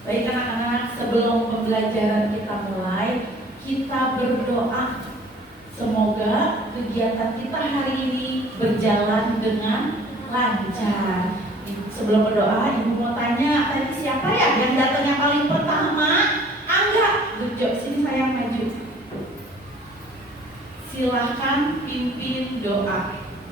Baik anak-anak, sebelum pembelajaran kita mulai, kita berdoa. Semoga kegiatan kita hari ini berjalan dengan lancar. Sebelum berdoa, Ibu mau tanya, tadi siapa ya yang datangnya paling pertama? Angga, Lujo, sini saya maju. Silahkan pimpin doa.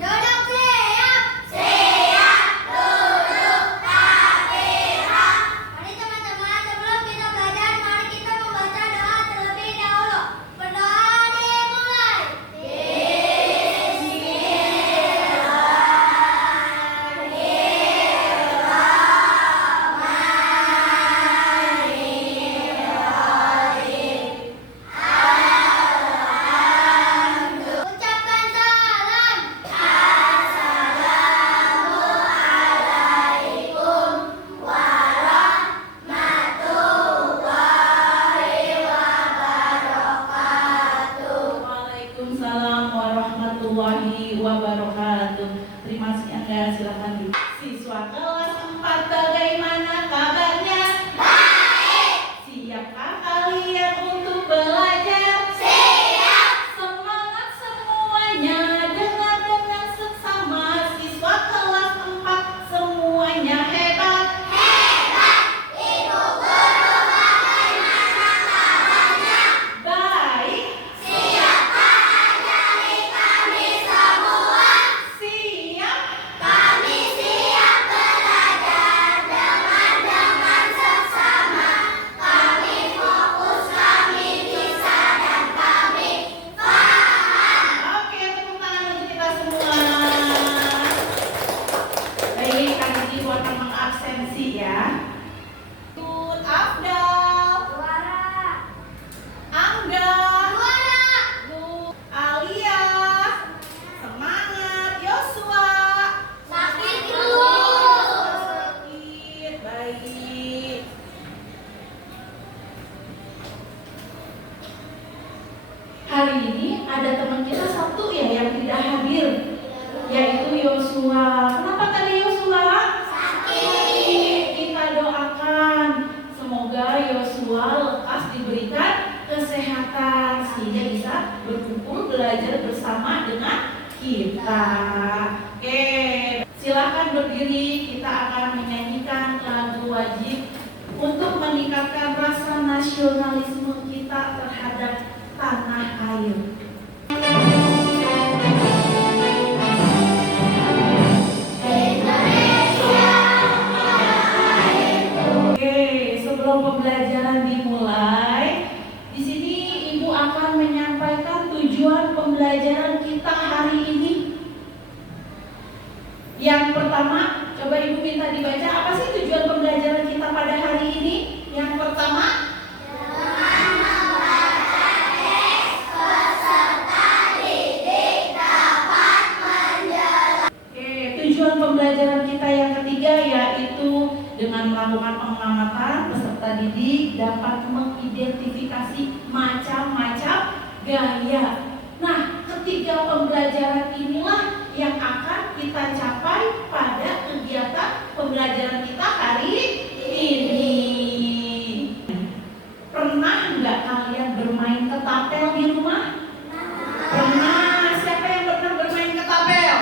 Duduk siap, siap, duduk takbirah. Mari teman-teman, sebelum kita belajar, mari kita membaca doa terlebih dahulu. Berdoa dimulai. Ucapkan salam. Assalamualaikum warahmatullahi wabarakatuh. Waalaikumsalam warahmatullahi wabarakatuh. Terima kasih Angga, silakan duduk. Siswa kelas 4 bagaimana kabarnya? Baik. Siapkah kalian untuk belajar? Siap. Semangat semuanya, dengar dengan seksama. Siswa kelas 4 semuanya hebat. Hebat. Ibu guru bagaimana kabarnya? Baik. Siapa ajari kami semua? Siap. Kami siap belajar dengan seksama. Kami fokus, kami bisa, dan kami paham. Oke, tepuk tangan untuk kita semua. Baik, kali ini Ibu akan mengabsensi ya. Tut Afdal, Suara. Angga, Suara. Lu, Alia, semangat, Yosua. Sakit terus. Sakit, baik. Hari ini ada teman kita satu ya yang tidak hadir, yaitu Yosua. Kenapa tadi Yosua? Sakit. Kita doakan semoga Yosua lekas diberikan kesehatan sehingga bisa berkumpul belajar bersama dengan kita. Oke, silakan berdiri. Kita akan menyanyikan lagu wajib untuk meningkatkan rasa nasionalisme kita terhadap tanah air. Oke, sebelum pembelajaran dimulai, di sini Ibu akan menyampaikan tujuan pembelajaran kita hari ini. Yang pertama, coba Ibu minta dibaca, apa sih tujuan pembelajaran kita pada hari ini? Yang pertama, Dengan membaca teks, peserta didik dapat menjelaskan. oke, tujuan pembelajaran kita yang ketiga yaitu dengan melakukan pengamatan, peserta didik dapat mengidentifikasi macam-macam gaya. Nah, ketiga pembelajaran inilah yang akan kita capai pada kegiatan pembelajaran kita hari ini. Pernah nggak kalian bermain ketapel di rumah? Pernah. Siapa yang pernah bermain ketapel?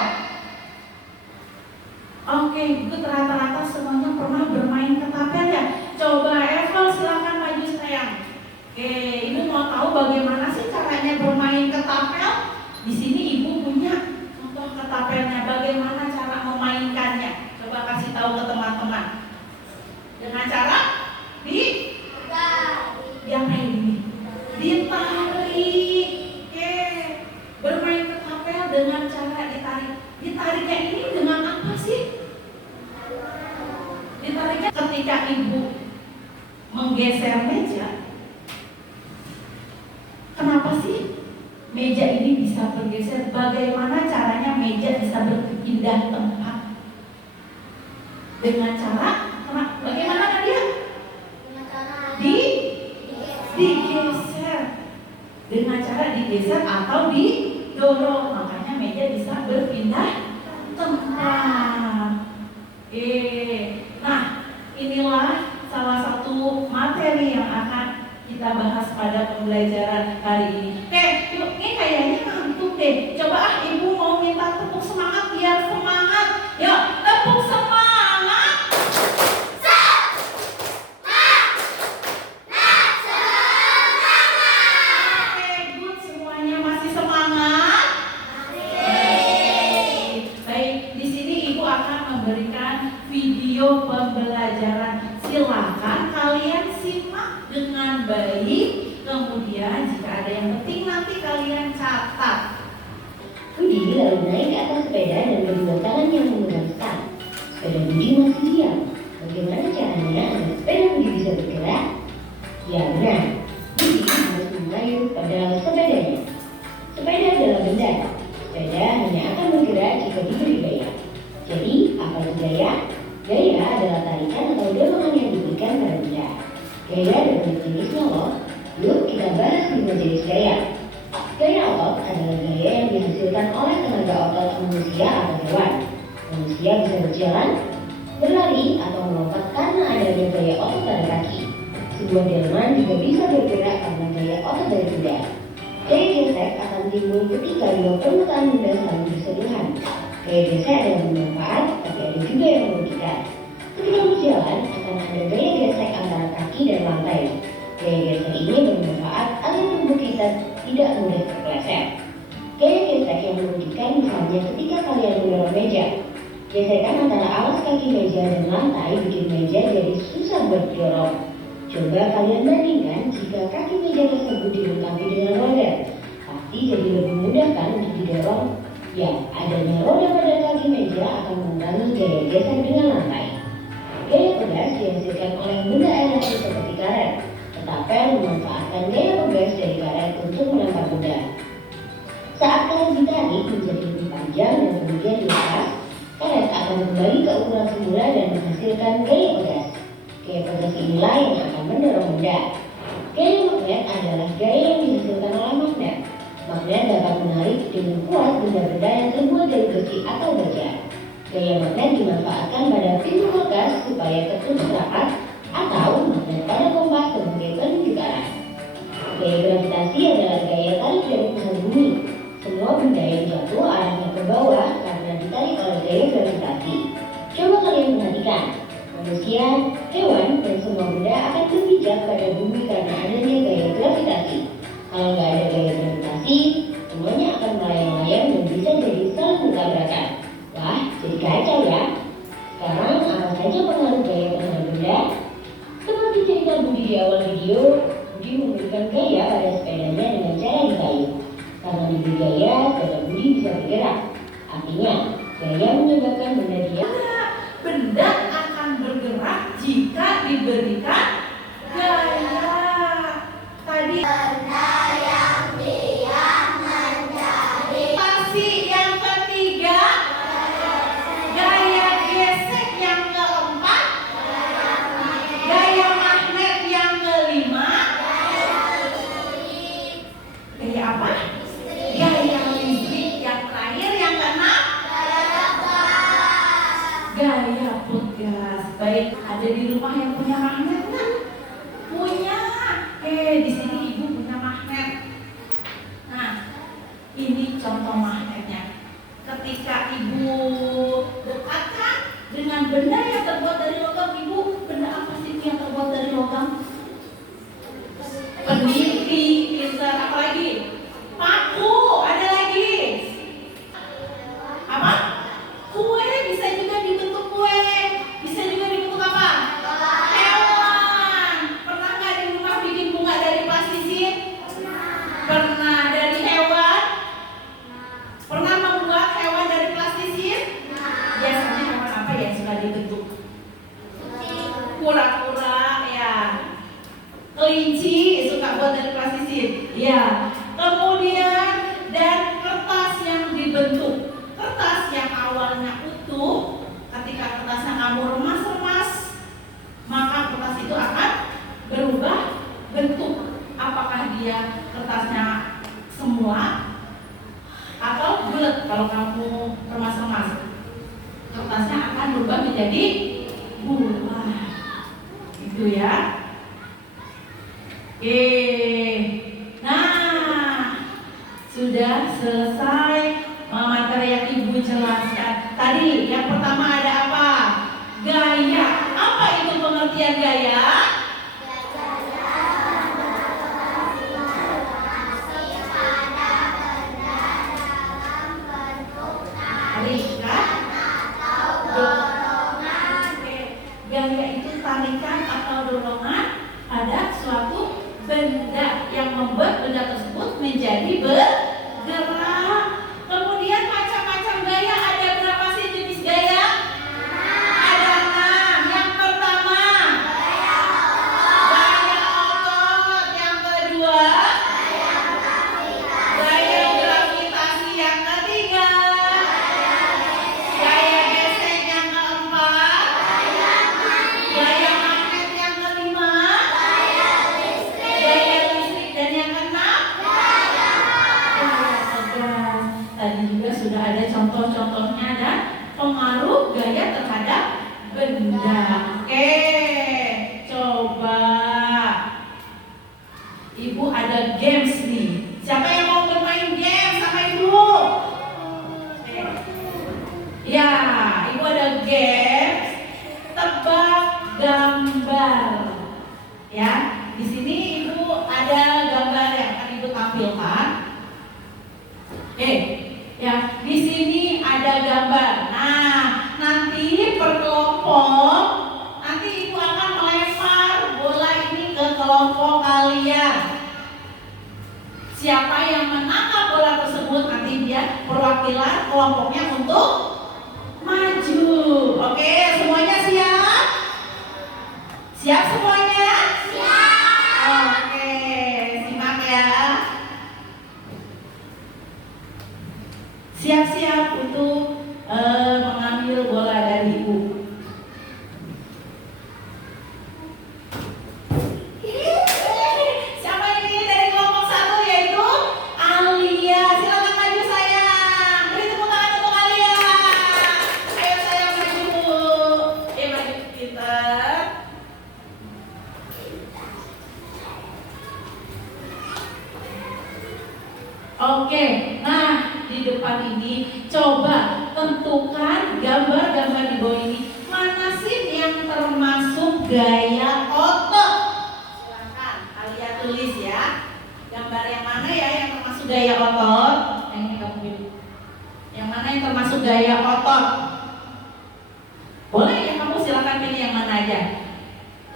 Oke, itu rata-rata semuanya pernah bermain ketapel ya. Coba Evel silakan maju sayang. Oke, Ibu mau tahu bagaimana sih caranya bermain ketapel? Di sini Ibu punya contoh ketapelnya. Bagaimana cara memainkannya? Coba kasih tahu ke teman-teman. Dengan cara yang kayak gini, ditarik. Oke, bermain ketapel dengan cara ditarik. Ditariknya ini dengan apa sih? Ditariknya ketika Ibu menggeser meja. Kenapa sih meja ini bisa bergeser? Bagaimana caranya meja bisa berpindah tempat? Dengan cara, bagaimana Nadia? Digeser. Dengan cara digeser atau didorong, makanya meja bisa berpindah tempat. Nah, inilah salah satu materi yang akan kita bahas pada pembelajaran hari ini. Oke, yuk, ini kayaknya ngantuk deh. Coba ibu mau minta tepuk semangat biar semangat. Yuk, tepuk semangat. Oke, good, semuanya masih semangat. Baik, di sini ibu akan memberikan video pembelajaran. Silakan kalian simak dengan baik. Kemudian jika ada yang penting nanti kalian catat. Budi lalu naik ke atas sepeda dan kedua tangannya memegang stang. Sepeda Budi masih diam. Bagaimana caranya agar sepeda Budi bisa bergerak? Ya benar, Budi harus mengayuh pedal sepedanya. Sepeda adalah benda. Sepeda hanya akan bergerak jika diberi gaya. Jadi, apa itu gaya? Gaya adalah tarikan atau dorongan yang diberikan pada benda. Gaya ada banyak jenisnya loh. Yuk kita bahas 5 jenis gaya. Gaya otot adalah gaya yang dihasilkan oleh tenaga otot manusia atau hewan. Manusia bisa berjalan, berlari, atau melompat karena adanya gaya otot pada kaki. Sebuah delman juga bisa bergerak karena gaya otot dari kuda. Gaya gesek akan timbul ketika dua permukaan benda saling bersentuhan. Gaya gesek adalah bermanfaat, tapi ada juga yang merugikan. Ketika berjalan, akan ada gaya gesek antara kaki dan lantai. Gaya gesek ini bermanfaat agar tubuh kita tidak mudah terpeleset. Gaya gesek yang merugikan misalnya ketika kalian mendorong meja. Gesekan antara alas kaki meja dan lantai bikin meja jadi susah berdorong. Coba kalian bandingkan jika kaki meja tersebut dilengkapi dengan roda. Pasti jadi lebih mudah kan untuk didorong? Ya, adanya roda pada kaki meja akan mengurangi gaya gesek dengan lantai. Gaya pegas dihasilkan oleh benda elektrik seperti karet. Ketapel memanfaatkan gaya pegas dari karet untuk melempar benda. Saat karet ditarik menjadi lebih panjang dan kemudian dilepas, karet akan kembali ke ukuran semula dan menghasilkan gaya pegas. Gaya pegas inilah yang akan mendorong benda. Gaya magnet adalah gaya yang dihasilkan oleh magnet. Magnet dapat menarik dengan kuat benda-benda yang terbuat dari besi atau baja. Gaya magnet dimanfaatkan pada pintu kulkas supaya tertutup rapat atau magnet pada kompas sebagai penunjuk arah. Gaya gravitasi adalah gaya tarik dari pusat bumi. Semua benda yang jatuh arahnya ke bawah karena ditarik oleh gaya gravitasi. Coba kalian perhatikan, manusia, hewan, dan semua benda akan berpijak pada bumi karena adanya gaya gravitasi. Kalau nggak ada gaya gravitasi, semuanya akan melayang-layang dan bisa jadi saling bertabrakan. Wah, jadi kacau ya. Sekarang apa saja pengaruh gaya terhadap benda? Seperti cerita Budi di awal video, Budi memberikan gaya pada sepedanya dengan cara dikayuh. Karena diberi gaya, sepeda Budi bisa bergerak. Artinya, gaya menyebabkan benda diam. Benda akan bergerak jika diberikan gaya. Tadi Benda yang diam menjadi pasti yang ketiga, gaya gesek yang keempat, gaya magnet yang kelima, gaya apa? Gaya listrik yang terakhir, yang keenam, gaya pegas. Baik, ada di rumah yang punya magnet nggak? Punya. Di sini ibu punya magnet. Nah, ini contoh magnetnya. Ketika ibu dekatkan dengan benda yang terbuat dari logam, ibu, benda apa sih yang terbuat dari logam? Peniti, pintar, apa lagi? Paku, ada lagi? Apa? Kue, bisa juga dibentuk kue. Bisa juga dibentuk apa? Hewan. Pernah nggak di rumah bikin bunga dari plastisir? Pernah. Dari hewan? Pernah membuat hewan dari plastisir? Biasanya hewan apa yang suka dibentuk? Kura-kura, ya. Kelinci suka buat dari plastisir, ya. Kemudian dan kertas yang dibentuk. Kertas yang awalnya utuh, ketika kertasnya kamu remas-remas, maka kertas itu akan berubah bentuk. Apakah dia kertasnya semua atau bulat? Kalau kamu remas-remas, kertasnya akan berubah menjadi bulat. Itu ya. Nah, sudah selesai materi yang Ibu jelaskan. Tadi yang pertama ada apa? Gaya. Apa itu pengertian gaya? Gaya itu tarikan atau dorongan pada suatu benda yang membuat benda tersebut menjadi bergerak. Kemudian macam-macam gaya, ada berapa sih jenis gaya? Ada 6. Yang pertama gaya otot, yang kedua gaya gravitasi, yang ketiga gaya gesek, yang keempat gaya magnet, yang kelima gaya listrik, dan yang keenam gaya tegas. Tadi juga sudah ada contoh-contohnya dan pengaruh gaya terhadap benda. Oke, coba Ibu ada games nih. Siapa yang mau bermain games sama Ibu? Ya, Ibu ada games tebak gambar. Ya, di sini Ibu ada gambar yang akan Ibu tampilkan. Ya, di sini ada gambar. Nah, nanti per kelompok, nanti Ibu akan melempar bola ini ke kelompok kalian. Siapa yang menangkap bola tersebut nanti dia perwakilan kelompoknya untuk maju. Oke, semuanya siap? Siap semuanya? Siap. Oke, simak ya. Siap-siap untuk mengambil bola dari Ibu. Siapa ini dari kelompok 1 yaitu Alia. Silakan maju sayang. Beri tepuk tangan untuk Alia. Ayo sayang maju. Maju pintar. Oke, nah di depan ini coba tentukan gambar-gambar di bawah ini. Mana sih yang termasuk gaya otot? Silakan Alia tulis ya. Gambar yang mana ya yang termasuk gaya otot? Yang ini kamu pilih. Yang mana yang termasuk gaya otot? Boleh ya, kamu silakan pilih yang mana aja.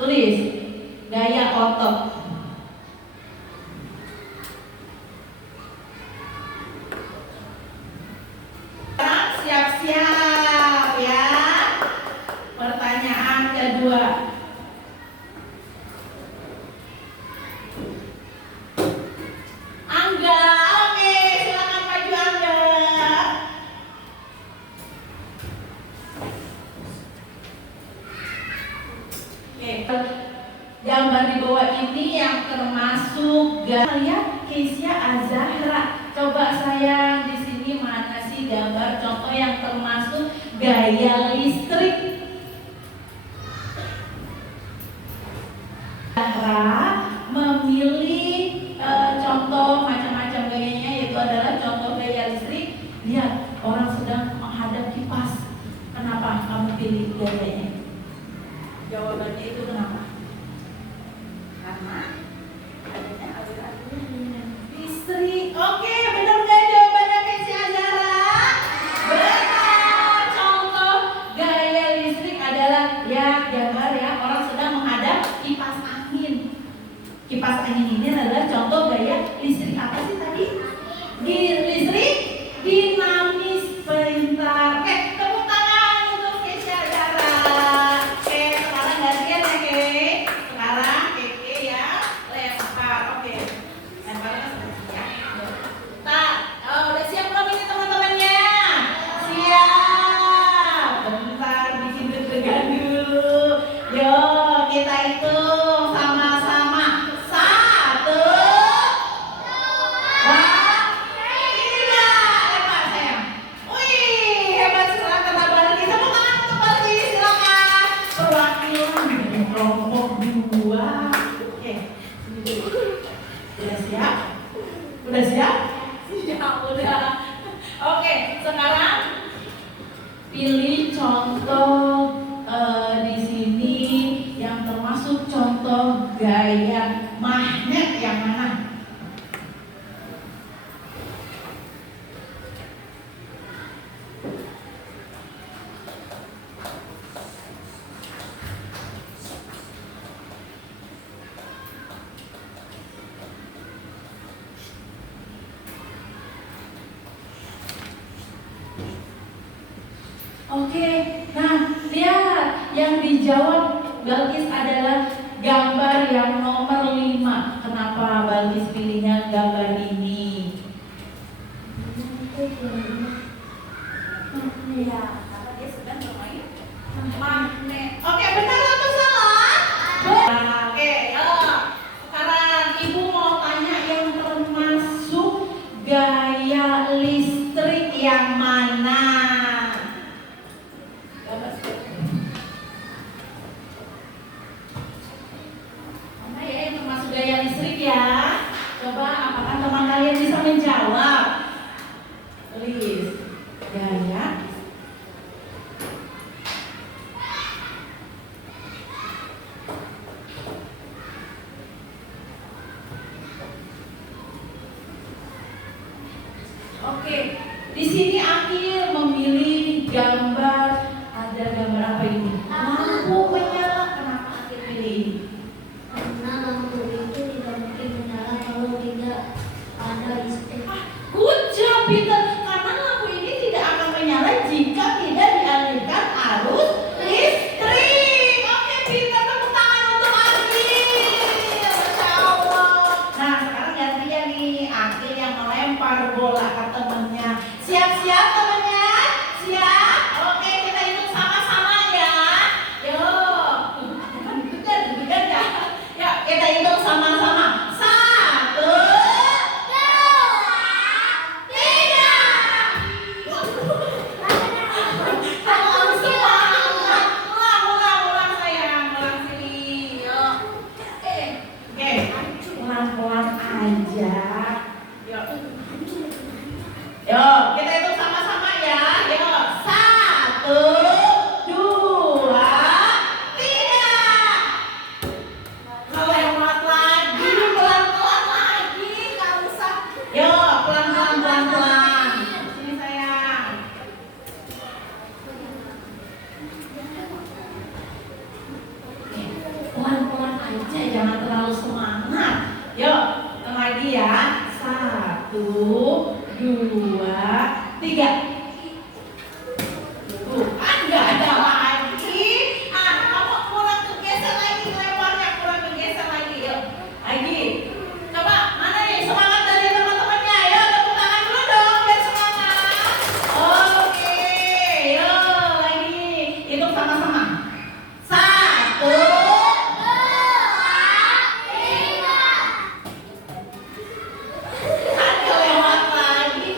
Tulis gaya otot. Siap-siap ya. Pertanyaan kedua. Angga, oke, silakan maju Angga. Oke, gambar di bawah ini yang termasuk gaya Kesia Azahra. Coba sayang di sini mana sih gambar contoh yang termasuk gaya listrik? Azahra memilih contoh macam-macam gayanya, yaitu adalah contoh gaya listrik. Lihat, orang sedang menghadap kipas. Kenapa kamu pilih gayanya? Jawabannya itu kenapa? Karena adanya aliran listrik. Oke, benar nggak jawabannya Kesia Azahra? Benar. Contoh gaya listrik adalah ya gambar ya orang sedang menghadap kipas angin. Kipas angin ini adalah contoh gaya listrik apa sih tadi? Listrik dinamis pintar. Oke, tepuk tangan untuk Kesia Azahra. Oke, sekarang gantian ya Ke. Sekarang Keke ya lempar. Oke, lemparnya seperti ya. Tak, udah siap belum ini teman-temannya? Siap. Bentar, bikin deg-degan dulu. Yuk, kita hitung sama-sama. 1, 2, 3. Lempar sayang. Wih, hebat sekali kata Balki. Tepuk tangan untuk Balki, silakan. Perwakilan dari kelompok 2. Oke, sini Udah siap? Udah siap? Ya udah. Oke, sekarang pilih contoh di sini yang termasuk contoh gaya magnet yang mana? Oke, nah lihat yang dijawab Balkis adalah gambar yang nomor 5. Kenapa Balkis pilihnya gambar ini? Ya, karena dia sedang bermain magnet. Oke, benar atau salah? Oke, ya. Sekarang ibu mau tanya yang termasuk gaya listrik yang mana? Mana ya yang termasuk gaya listrik ya? Coba apakah teman kalian bisa menjawab? Tulis gaya. Oke, di sini Akil memilih gambar. Ada gambar apa ini? Lampu menyala. Kenapa Akil pilih ini? Karena lampu itu tidak mungkin menyala kalau tidak ada listrik. Good job, Peter. Karena lampu ini tidak akan menyala jika tidak dialirkan arus listrik. Oke, Peter, tepuk tangan untuk Akil. Masya Allah. Nah, sekarang gantian nih Akil yang melempar bola ke temennya. Siap-siap temennya? Siap? Oke, kita hitung sama-sama ya. Yuk. Deg-degan ya. Yuk, kita hitung sama-sama. 1, 2, 3. Ulang sayang, ulang sini. Yuk. Oke, pelan-pelan aja. Yuk. Yuk, kita hitung sama-sama ya. Yuk, 1, 2, 3. Kelewat lagi, pelan-pelan lagi, nggak usah. Yuk, pelan-pelan. Sini sayang. Pelan-pelan aja, jangan terlalu semangat. Yuk, ulang lagi ya. 1, 2, 3. Kan nggak ada lagi. Kamu kurang kegeser lagi lebarnya, kurang kegeser lagi. Yuk, lagi. Coba mana nih semangat dari teman-temannya? Yuk, tepuk tangan dulu dong biar semangat. Oke, yuk lagi. Hitung sama-sama. 1, 2, 3. Kan kelewat lagi.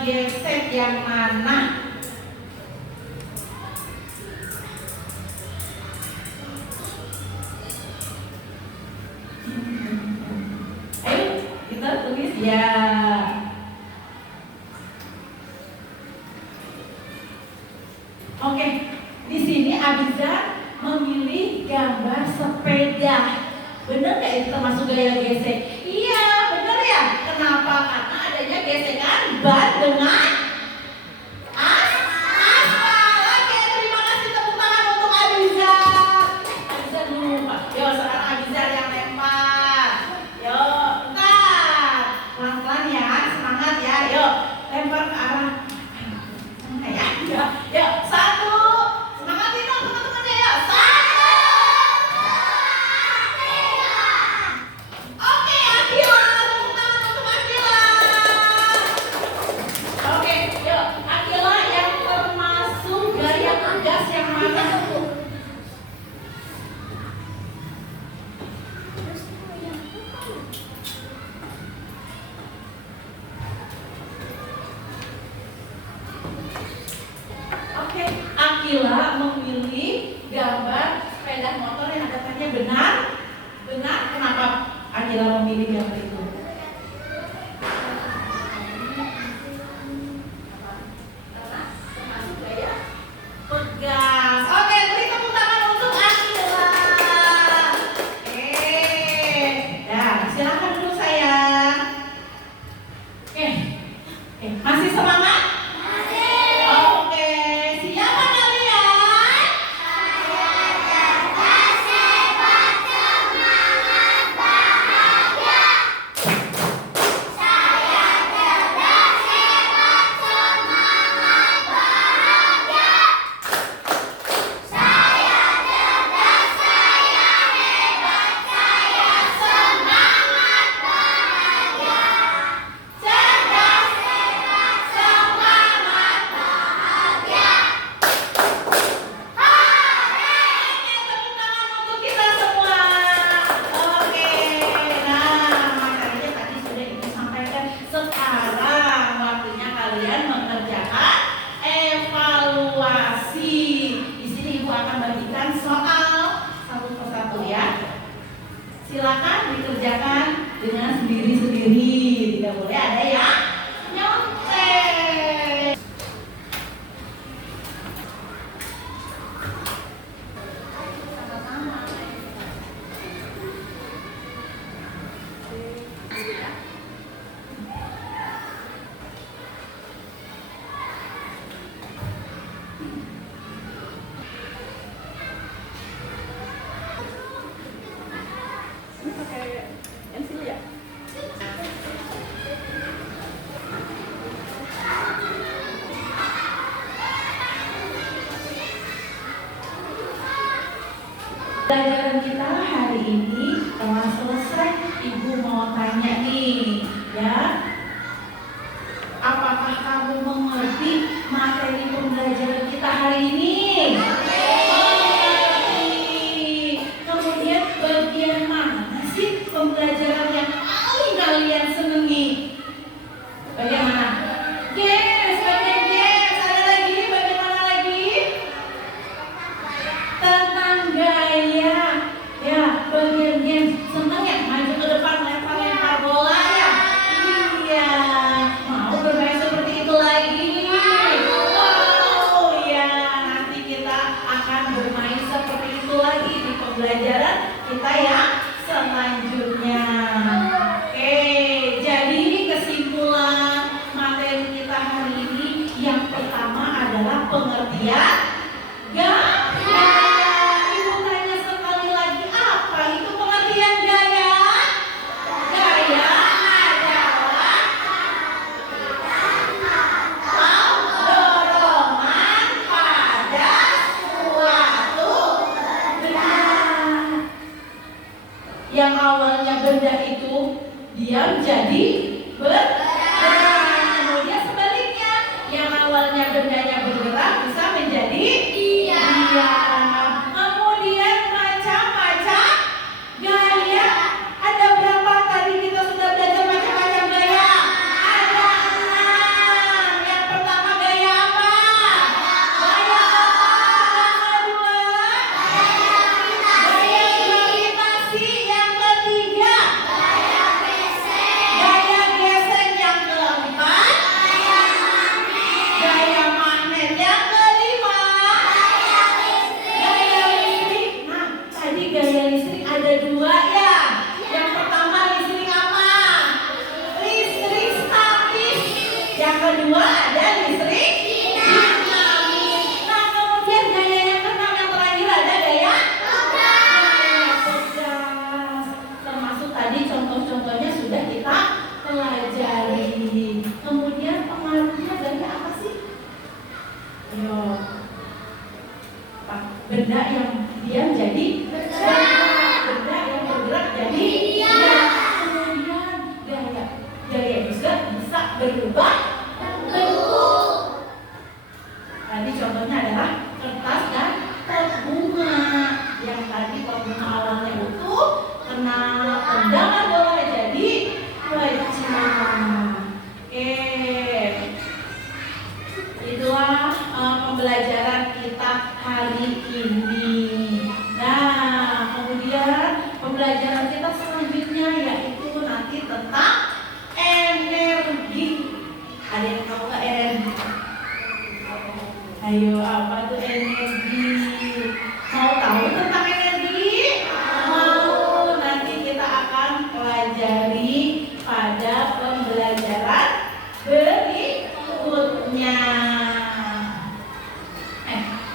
ngegesek yang mana? Ayo kita tulis ya. Oke, di sini Abiza memilih gambar sepeda. Bener nggak itu termasuk gaya gesek? Iya, bener ya. Kenapa? Karena adanya gesekan ban dengan aspal. Oke, terima kasih, tepuk tangan untuk Abiza. Abiza dulu, Pak. Yo, sekarang Abiza yang lempar. Yo, bentar. Pelan-pelan ya, semangat ya. Yo, lempar ke arah. Ya, yo, satu. Semangatin dong teman-temannya ya. Satu. Oke, Akila, tepuk tangan untuk Akila. Oke, yuk, Akila yang termasuk gaya tegas yang mana? Oke, Akila memilih gambar sepeda motor yang ada tanya benar. Benar, kenapa Akila memilih gambar itu? Karena termasuk gaya tegas. Oke, beri tepuk tangan untuk Akila. Ya, silakan dulu sayang. Masih semangat? Oke, siapa kalian? Tepuk tangan untuk kita semua. Oke, nah materinya tadi sudah Ibu sampaikan. Sekarang waktunya kalian mengerjakan evaluasi. Di sini Ibu akan bagikan soal satu persatu ya. Silakan dikerjakan dengan sendiri-sendiri. Tidak boleh ada yang nyontek. Sama-sama. Ini pakai pensil ya? Pelajaran kita hari ini telah selesai. Ibu mau tanya nih, ya. Apakah kamu mengerti materi pembelajaran kita hari ini? Mengerti. Kemudian bagian mana sih pembelajaran yang paling kalian senangi? Bagian mana? Yes, bagian yes. Ada lagi? Bagian mana lagi? Tentang gaya. Ya, bagian yes. Senang ya maju ke depan lempar-lempar bola ya? Iya. Mau bermain seperti itu lagi? Oh ya, nanti kita akan bermain seperti itu lagi di pembelajaran kita yang selanjutnya. Oke, jadi kesimpulan materi kita hari ini yang pertama adalah pengertian gaya. Ibu tanya sekali lagi, apa itu pengertian gaya? Gaya adalah dorongan pada suatu benda. Yang awalnya benda itu diam jadi bergerak. Kemudian sebaliknya, yang awalnya bendanya bergerak bisa menjadi kedua ada listrik dinamis. Nah, kemudian gaya yang keenam yang terakhir ada gaya pegas. Termasuk tadi contoh-contohnya sudah kita pelajari. Kemudian pengaruhnya gaya apa sih? Ayo, benda yang diam jadi benda yang bergerak jadi kemudian gaya juga bisa berubah bentuk. Tadi contohnya adalah kertas dan pot bunga. Yang tadi pot bunga awalnya utuh, kena tendangan bola jadi pecah. Itulah pembelajaran kita hari ini. Nah, kemudian pembelajaran kita selanjutnya yaitu nanti tentang energi. Ada yang tahu nggak energi? Ayo, apa tuh energi? Mau tahu tentang energi? Mau. Nanti kita akan pelajari pada pembelajaran berikutnya.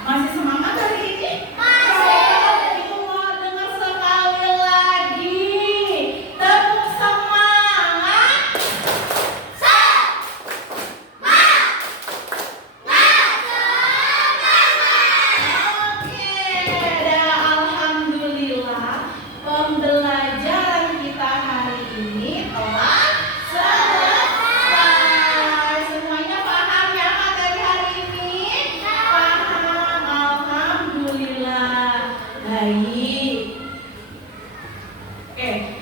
Masih semangat hari ini? Masih. Ibu mau dengar sekali lagi. Tepuk semangat. Oke, dan alhamdulillah pembelajaran kita hari ini telah selesai. Semuanya paham ya materi hari ini? Paham, alhamdulillah. Baik. Oke,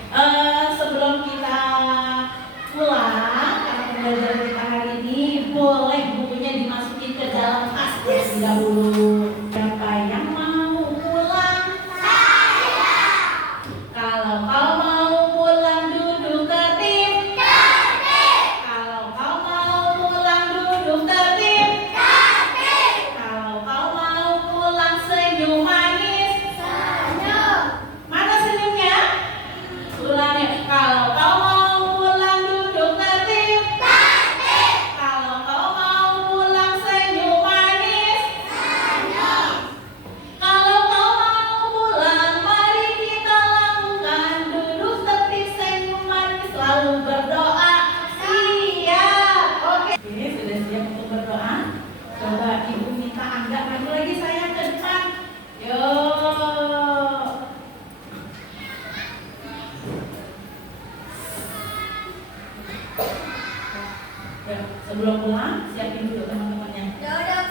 sebelum kita pulang karena pembelajaran kita hari ini, boleh bukunya dimasukin ke dalam tas terlebih dahulu. Siapa yang mau pulang? Kalau kau mau pulang duduk tertib. Kalau kau mau pulang duduk tertib. Kalau kau mau pulang senyum manis. Mana senyumnya? Ulangi. Kalau kau mau pulang duduk tertib. Kalau kau mau pulang senyum manis. Kalau kau mau pulang, mari kita lakukan duduk tertib, senyum manis, lalu berdoa. Siap? Oke, sudah siap untuk berdoa? Coba ibu minta Angga maju lagi sayang ke depan. Yuk. Sebelum pulang, siapin dulu teman-temannya. Duduk